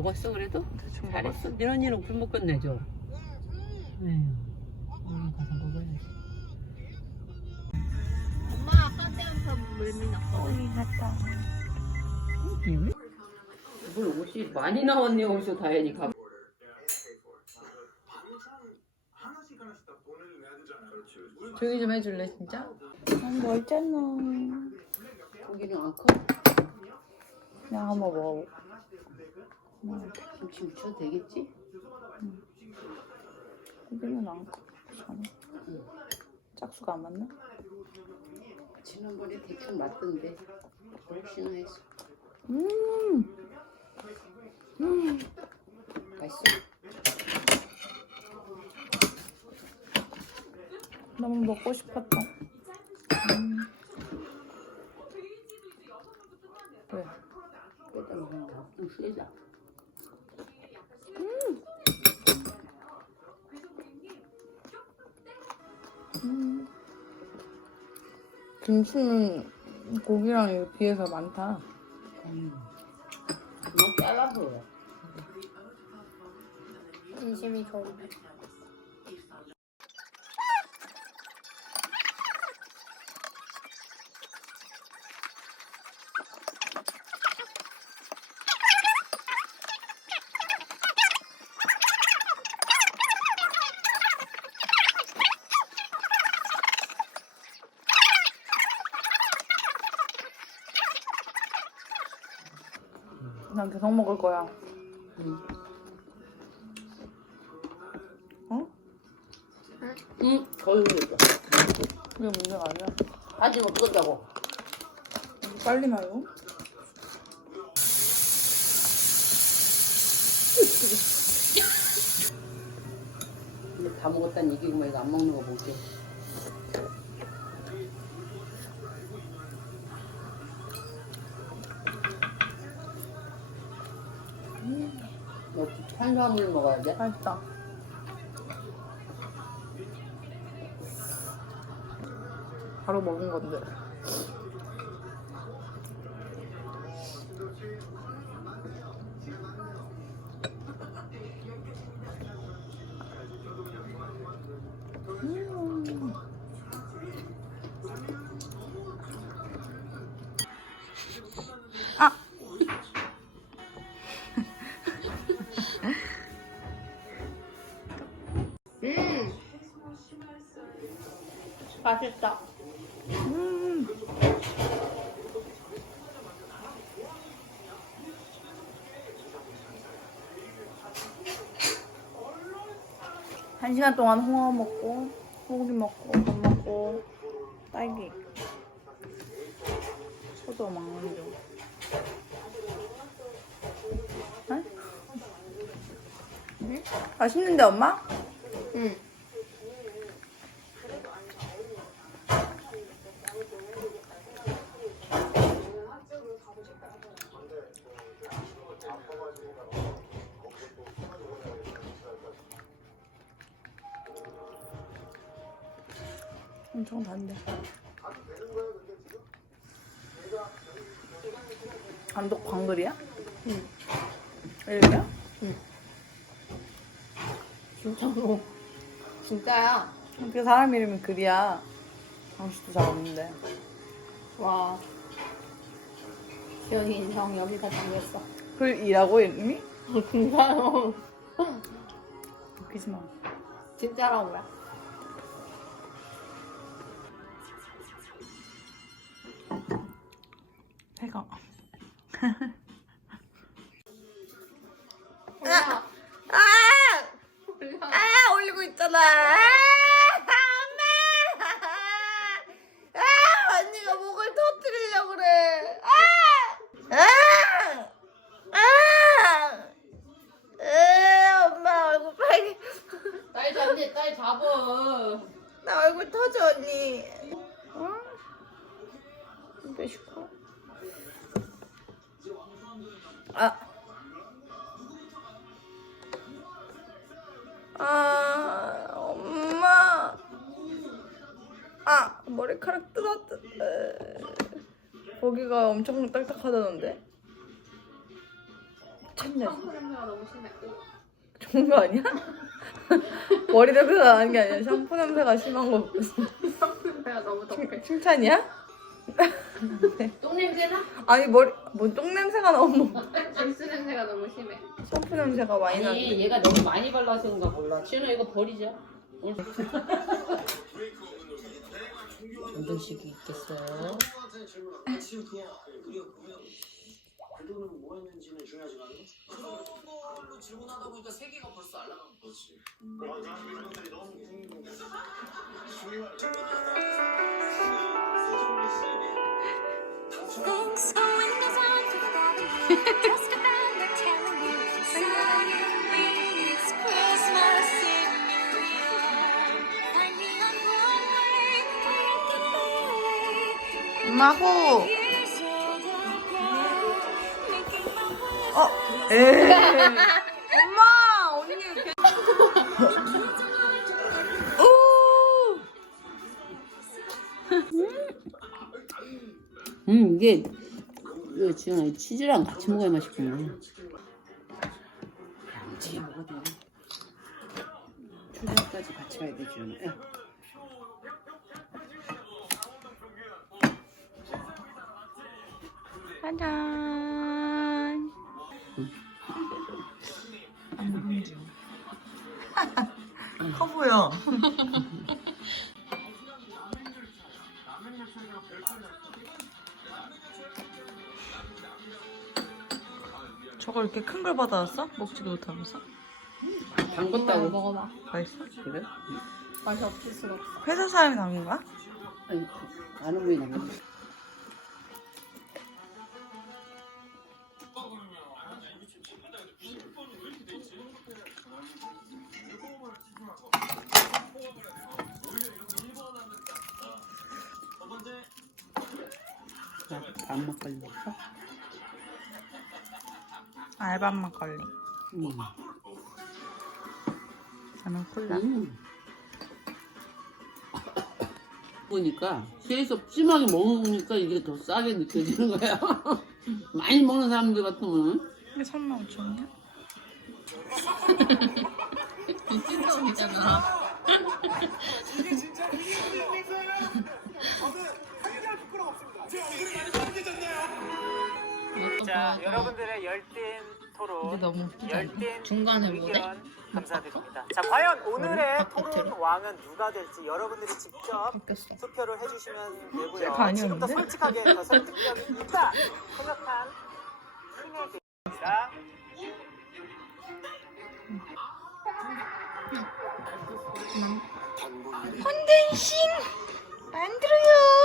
먹었어 그래도? 대충 잘했어. 네 언니는 굶어 끝내줘. 네. 오늘 가서 먹어야지. 엄마 아빠 때부터 물미 났어. 뭘 옷이 많이 나왔네 어디서 다행히 가. 조용히 좀 해줄래 진짜? 난 멀잖아 고기는 안 커? 그냥 한번 먹어 보 김치 무쳐도 되겠지? 고기는 안 커. 참. 짝수가 안 맞나? 지난번에 대충 맞던데 혹시나 해서 음, 음. 맛있어. 너무 먹고 싶었다. 음. 왜? 먹어. 좀 세자. 김치는 고기랑 이거 비해서 많다. 음. 너무 잘라서 그래. 진심이 좋은데. 난 계속 먹을 거야. 응. 어? 응. 거의 그랬어. 그게 문제가 아니야. 아직 못 끓다고. 빨리 말고. 근데 다 먹었다는 얘기구만 이거 안 먹는 거 볼게. 탄수화물 먹어야 돼? 맛있다. 바로 먹은 건데. 한 시간 동안 홍어 먹고 소고기 먹고 밥 먹고 딸기 소도 먹는 중. 맛있는데 엄마? 응. 엄청 단데. 감독 광글이야? 응. 일이야? 진짜로. 진짜야. 어떻게 사람 이름이 글이야? 방식도 잘 없는데. 와. 기현이 인성 여기다 담겼어. 글이라고 이름이? 진짜로. 웃기지 마. 진짜라고요. 배가. 고기가 엄청 딱딱하다던데. 미쳤네. 샴푸 냄새가 너무 심해. 좋은 거 아니야? 머리 냄새가 나는 게 아니라 샴푸 냄새가 심한 거 샴푸 냄새가 너무 독해. 칭찬이야? 똥 냄새나? 아니 머리 뭐똥 냄새가 나오면 뭐 샴푸 냄새가 너무 심해. 샴푸 냄새가 많이 나지. 아니 얘가 너무 많이 발라서인가 몰라. 지은아 이거 버리자. 오늘 식이 있겠어요? 그 돈은 뭐 했는지는 중요하지만 그런 걸로 질문하다 보니까 세계가 벌써 알아간 거지. 이런 것들이 너무 궁금해. 마 호. Years older, making my way. 어. 에이. 엄마 언니. 오. 음 이게 이거 이 치즈랑 같이 먹어야 맛있구나. 양치게 먹어도 초장까지 같이 가야 되지 않아? 짜잔. 커 보여. 저걸 이렇게 큰 걸 받아왔어? 먹지도 못하면서? 담궜다고 먹어봐. 맛있어? 그래? 맛이 없을 수가 없어. 회사 사람이 담근 거야? 아니 아는 분이 담궜어. 안 막걸리 먹어? 알밤 막걸리. 음. 나는 콜라. 음. 보니까 세에서 심하게 먹으니까 이게 더 싸게 느껴지는 거야. 많이 먹는 사람들 같으면 이게 3만 5천이야? 미친 놈이잖아. 자, 여러분들의 열띤 토론, 너무 웃기지 열띤 중간에 의견 뭐래? 감사드립니다. 자, 과연 오늘의 바깥으로. 토론 왕은 누가 될지 여러분들이 직접 바뀌었어. 투표를 해주시면 되고요. 아니었는데? 지금부터 솔직하게 더 설득력이 있다 생각한 팀에 대해서 컨덴싱 만들어요.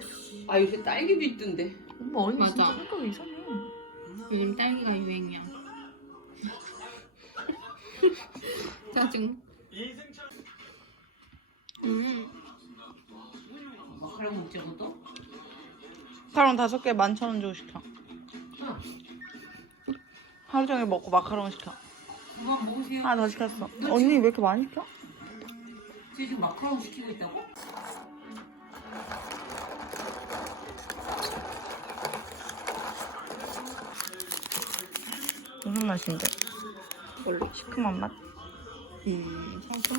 씨. 아 요새 딸기도 있던데. 엄마 언니 맞아. 진짜 생각이 이상해. 요즘 딸기가 유행이야. 짜증. 음. 마카롱 먹지 못어? 마카롱 다섯 개 만천 원 주고 시켜. 하루 종일 먹고 마카롱 시켜. 그만 먹으세요. 하나 더 시켰어. 언니 왜 이렇게 많이 시켜? 지금 마카롱 시키고 있다고? 무슨 맛인데? 원래 시큼한 맛? 음, 상품?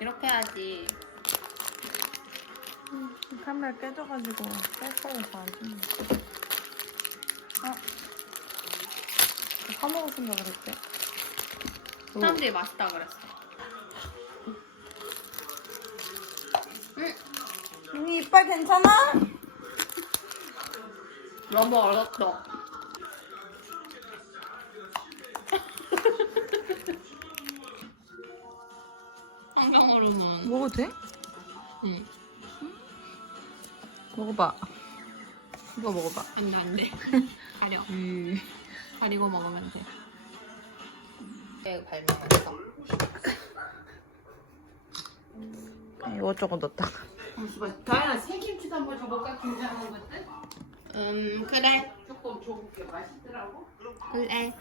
이렇게 해야지. 카메라 깨져가지고 뺄 거라서 안 찍는 아. 사 먹었습니다 그랬대. 사람들이 맛있다 그랬어. 언니 이빨 괜찮아? 너무 어렵다. 한강으로는 먹어도 돼? 응. 먹어봐. 이거 먹어봐. 안 돼 안 돼. 가려. 가리고 먹으면 돼. 발명했어. 이것저것 넣었다가. 다현아 새김치도 한번 줘볼까? 김장한 것들? 음 그래 조금 줘볼게 맛있더라고. 그래.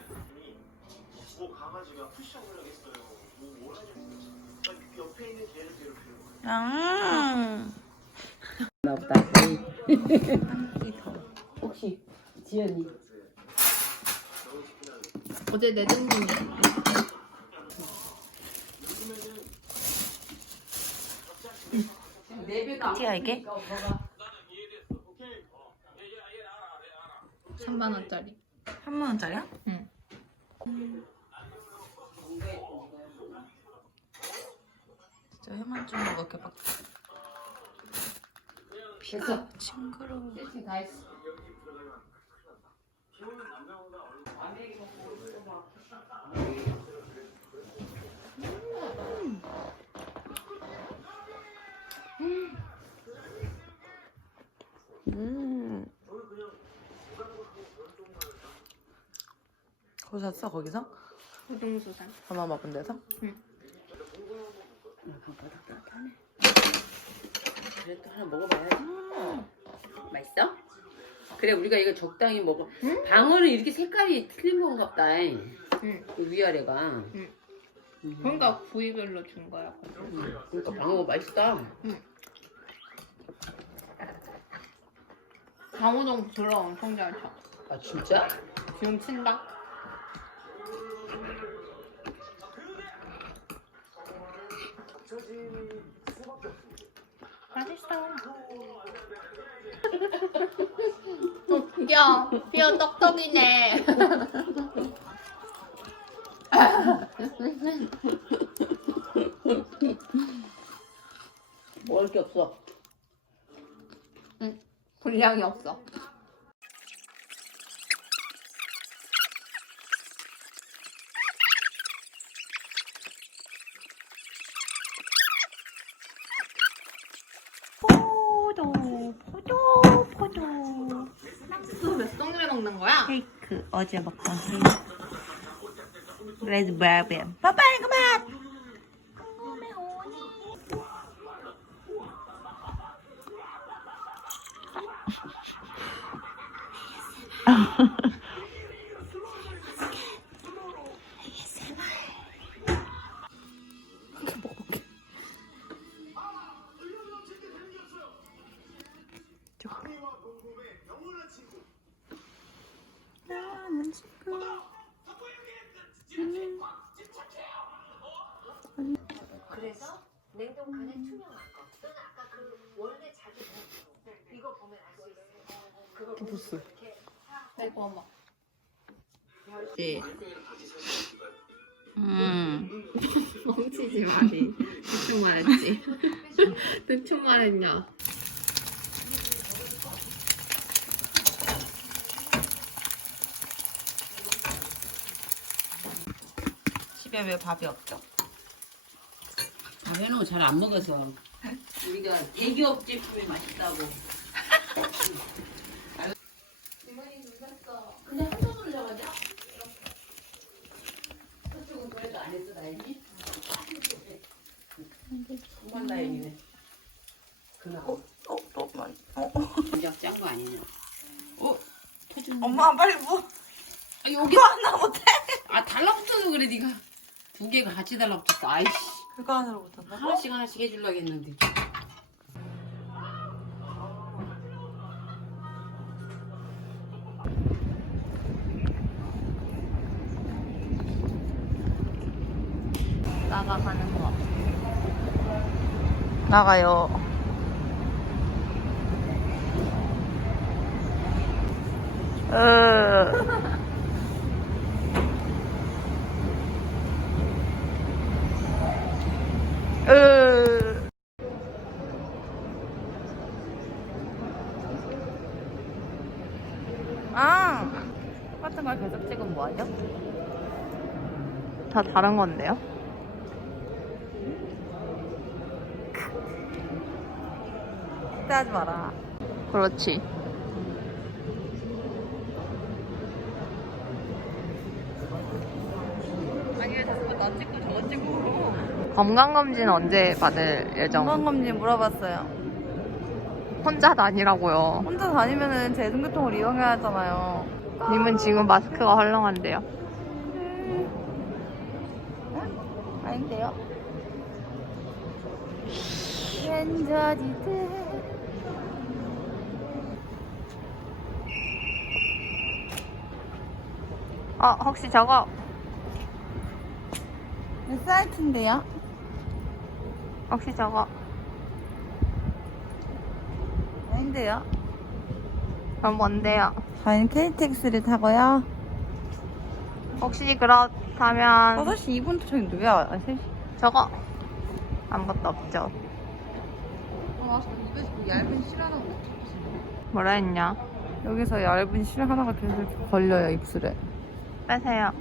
뭐 강아지가 쿠션을 하겠어요. 뭐 뭐라 좀그 옆에 있는 개를 괴롭히는 거예요. 아. 나보다. 혹시 지연이 어제 내 등등이 야. 네 배가 티야 이게? 3만 원짜리. 3만 원짜리야? 응. 진짜 해만 좀 먹을게 막. 됐어. 징그러워. 음. 거기서 샀어 거기서? 호동수산. 하나 먹은 데서? 그래 또 하나 먹어봐야지. 맛있어? 그래 우리가 이거 적당히 먹어. 방어는 이렇게 색깔이 틀린 건가 보다. 응. 그 위아래가. 응. 음. 그러니까 부위별로 준 거야. 음, 그러니까 방어가 맛있다. 강호동 들어 엄청 잘 쳐. 아 진짜? 지금 친다. 맛있어. 야, 뼈 떡떡이네. 먹을 게 없어. 분량이 없어. 포도 포도 포도 몇 동을 먹는 거야? 케이크 어제 먹던 케이크. 레드벨벳 빠빠 그래서 냉동 칸에 투명한 거 또는 아까 그 원래 자기 먹는 이거 보면 알 수 있어요. 그걸 보스. 이렇게 내거 엄마. 네. 음. 멈추지 말이. 대충 말했지. 대충 말했냐. 집에 왜 밥이 없죠? 밥 해놓은 잘안 먹어서. 우리가 대기업 제품이 맛있다고. 근데 한 손으로 잡아줘? 저쪽은 그래도 안 했어, 다행히. 정말 다행이네. 그나 어, 너무 많이. 어. 진작 짠거 아니냐? 어? 엄마 빨리 뭐? 아, 여기 그거 하나 못해? 아 달라붙어서 그래 네가 두 개가 같이 달라붙었어 아이씨 그거 하나로 못한다? 하나씩 하나씩 해주려고 했는데 나가가는 거. 나가요. 으. 으. 아, 똑같은 걸 계속 찍으면 뭐하죠? 다 다른 건데요? 그때 하지 마라. 그렇지. 아니 왜 자꾸 나 찍고 저거 찍고. 건강검진 언제 받을 예정? 건강검진 물어봤어요. 혼자 다니라고요. 혼자 다니면은 대중교통을 이용해야 하잖아요. 님은 지금 마스크가 헐렁한데요. 아닌데요? 렌저디드 어 혹시 저거 몇 사이트인데요? 혹시 저거 아닌데요? 그럼 뭔데요? 저희는 KTX를 타고요 혹시 그렇다면 5시 2분 도착인데 왜 아, 3시? 저거 아무것도 없죠 아, 입에서 얇은 실 하나 뭐라 했냐? 여기서 얇은 실 하나가 계속 걸려요 입술에. 빼세요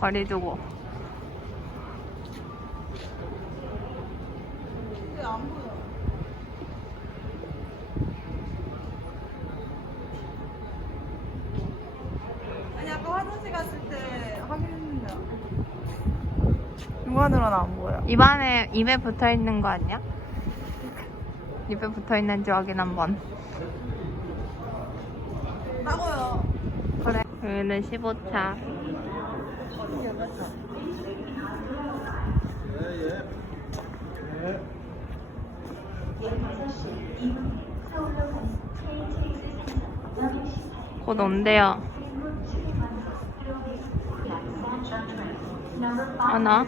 거리 두고 아니 아까 화장실 갔을 때 확인했는데 육안으로는 안 보여. 입안에 입에 붙어 있는 거 아니야? 입에 붙어 있는지 확인 한번. 따고요. 그래. 여기는 15차. 곧 온대요. 하나?